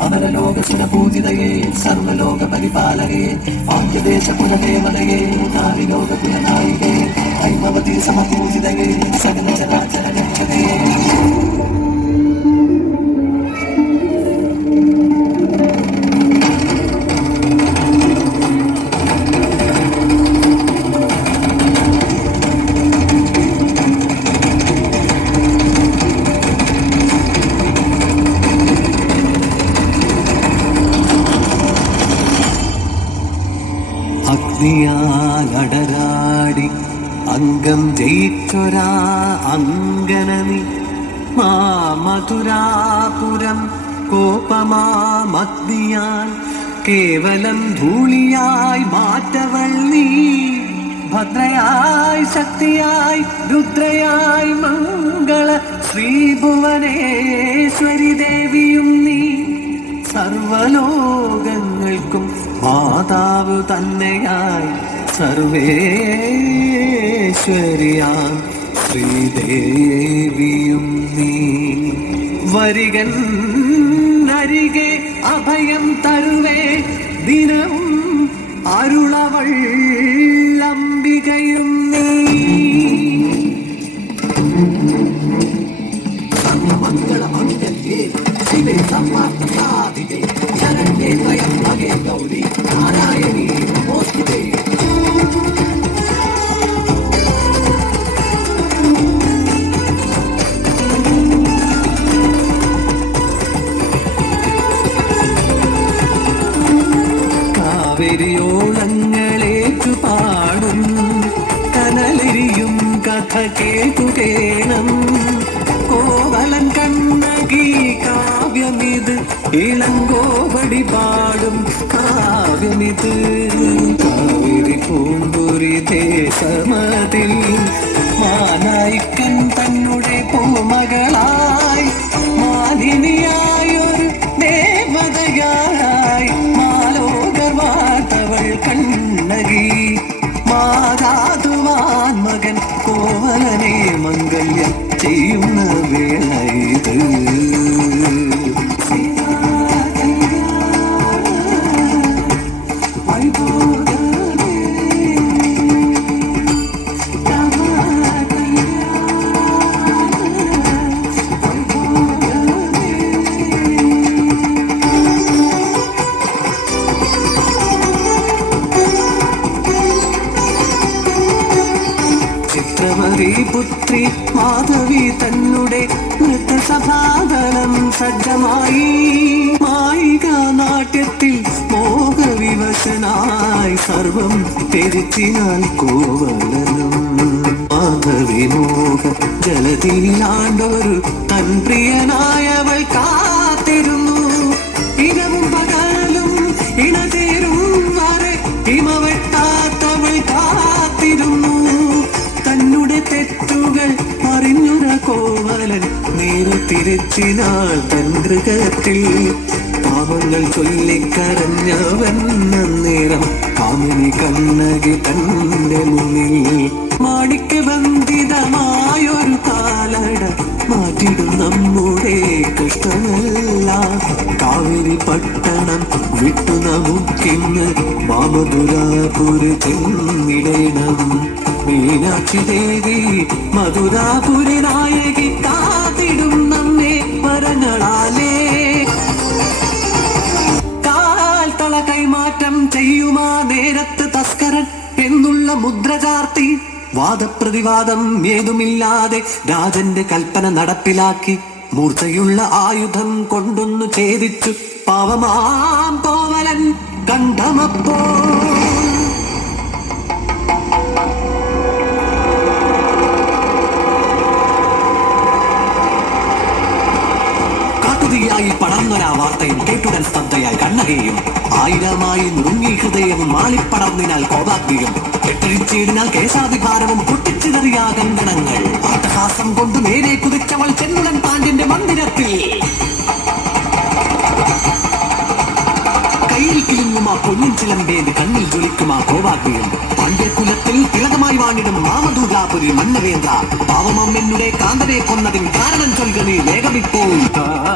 അമരലോക സുരപൂജിതയെ സർവലോക പരിപാലകയെ ആദ്യദേശ കുലദേവതയെ നാവിലോക കുലനായികയെ ഹൈമവതി സമപൂജിതയെ സകല അഗ്നിയാലടരാടി അംഗം ജയിച്ചൊരാ അങ്കനനി. മാ മധുരാപുരം കോപമാമഗ്നിയാൽ കേവലം ധൂളിയായി മാറ്റവൾ നീ. ഭദ്രയായി ശക്തിയായി രുദ്രയായി മംഗള ശ്രീഭുവനേശ്വരി ദേവിയും നീ. സർവലോകങ്ങൾക്കും മാതാവ് തന്നെയായി സർവേശ്വരിയാം. ശ്രീദേവിയും നീ. വരികൻ അരികെ അഭയം തരുവേ. ദിനവും അരുളവൾ അംബികയും നീ സർവമംഗളമംഗല്യേ ശിവേ സർവാർത്ഥസാധികേ ശരണ്യേ ത്രയംബകേ ഗൗരി നാരായണീ നമോസ്തുതേ കാവിരിയോളങ്ങളേറ്റു പാടും കനലിരിയും കഥ കേട്ടുകേണം കോവലൻ കണ്ണകി കാവ്യമിത് ഇളങ്കോവടി പാടും കാവ്യമിത്. കാവിരി പൂമ്പുരി ദേശമതിൽ മാനായിക്കൻ തന്നെ പൂമകളായി. മാലിനിയായൊരു ദേവതയായി. മാലോകർ വാർത്തവൾ കണ്ണകി. മാതാതുവാൻ മകൻ കോവലനെ മംഗല്യം ചെയ്യുന്ന വേള ചിത്രവതി പുത്രി മാധവി തന്നെ നൃത്തസഭാതലം സജ്ജമായി. മായിക നാട്യത്തിൽ മോഹവിവശനായി സർവം തെരുത്തിനാൽ കോവലനം. മാധവി മോഹ ജലതിയിലാണ്ടൊരു തൻ പ്രിയനായവൾ കാത്തിരുന്നു. ഇനവും പകലും കോവലൻ നേരെ തിരിച്ചിനാൾ തന്ത്രകത്തിൽ പാവങ്ങൾ ചൊല്ലിക്കരഞ്ഞവൻ അന്നേരം കാമിനി കണ്ണകി തന്റെ മുന്നിൽ. മാണിക്യബന്ധിതമായൊരു കാലട മാറ്റിടും നമ്മുടെ കൃഷ്ണനല്ല. കാവേരി പട്ടണം വിട്ടു നമുക്കിന്ന് മാമധുരാപുര ചെന്നിടണം. മീനാക്ഷി ദേവി മധുരാപുരി നേരത്ത് തസ്കരൻ എന്നുള്ള മുദ്ര ചാർത്തി വാദപ്രതിവാദം ഏതുമില്ലാതെ രാജന്റെ കൽപ്പന നടപ്പിലാക്കി മൂർച്ചയുള്ള ആയുധം കൊണ്ടൊന്നു ഛേദിച്ചു. പാവമാം കോവലൻ കണ്ടമപ്പോ കേട്ടുടൻ സ്തബ്ധയായി കണ്ണകയും. ആയിരമായി നുറുങ്ങി ഹൃദയവും മാളിപ്പടർന്നിനാൽ കോപാഗ്നിയും. കെട്ടഴിച്ചീടിനാൽ കേശാതിഭാരവും പൊട്ടിച്ചിതറിയാ കങ്കണങ്ങൾ ആട്ടഹാസം കൊണ്ട് നേരെ കുതിച്ചവൾ ചെന്നുടൻ പാണ്ഡിന്റെ മന്ദിരത്തിൽ. കയ്യിൽ കിലുങ്ങും ആ പൊന്നിൻ ചിലമ്പേത് കണ്ണിൽ ജ്വലിക്കും ആ കോവാഗ്നിയും പാണ്ഡ്യകുലത്തിൽ തിലകമായി വാണിടും മാമദൂർലാപുരി മന്നവേന്ദ്ര. പാവമമ്മെന്നുടെ കാന്തനെ കൊന്നതിൻ കാരണം ചൊൽക നീ വേഗമിപ്പോൾ.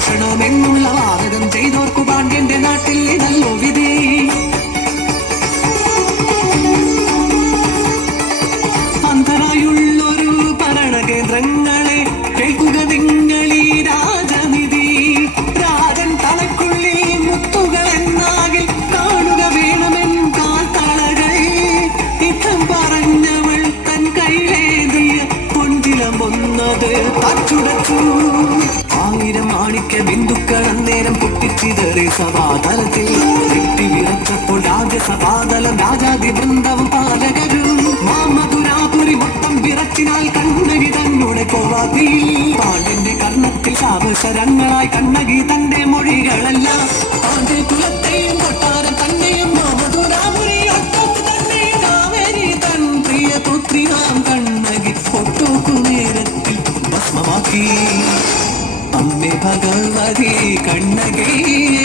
പോഷണമെന്നുള്ള വാദകം ചെയ്തോർക്കു പാണ്ഡ്യന്റെ നാട്ടിൽ ഇതല്ലോ വിധി. അന്ധരായുള്ളൊരു ഭരണകേന്ദ്രങ്ങളെ കേൾക്കുക നിങ്ങളീ രാജനിധി. രാജൻ തലക്കുള്ളിൽ മുത്തുകൾ എന്നാകിൽ കാണുക വേണമെൻ കാൽത്തളകൾ ഇത്തം പറഞ്ഞവൾ തൻ കൈലേതിയ പൊൻചിലമ്പൊന്നത് അച്ചുടച്ചു. ആയിരം മാണിക്യ ബിന്ദുക്കൾ അന്നേരം പൊട്ടിച്ചിതറി സഭാതലത്തിൽ. വെട്ടി വിറച്ചപ്പോൾ രാജ്യസഭാതലം രാജാതി വൃന്ദവും പാലകരും. മാമധുരാപുരി മൊത്തം വിറച്ചിനാൽ കണ്ണകി തന്നോടെ കോവാതി പാണ്ഡന്റെ കർണത്തിൽ ശാപശരങ്ങളായി കണ്ണകി തന്റെ മൊഴികളല്ല. പാണ്ഡ്യ കുലത്തെയും புன்னகை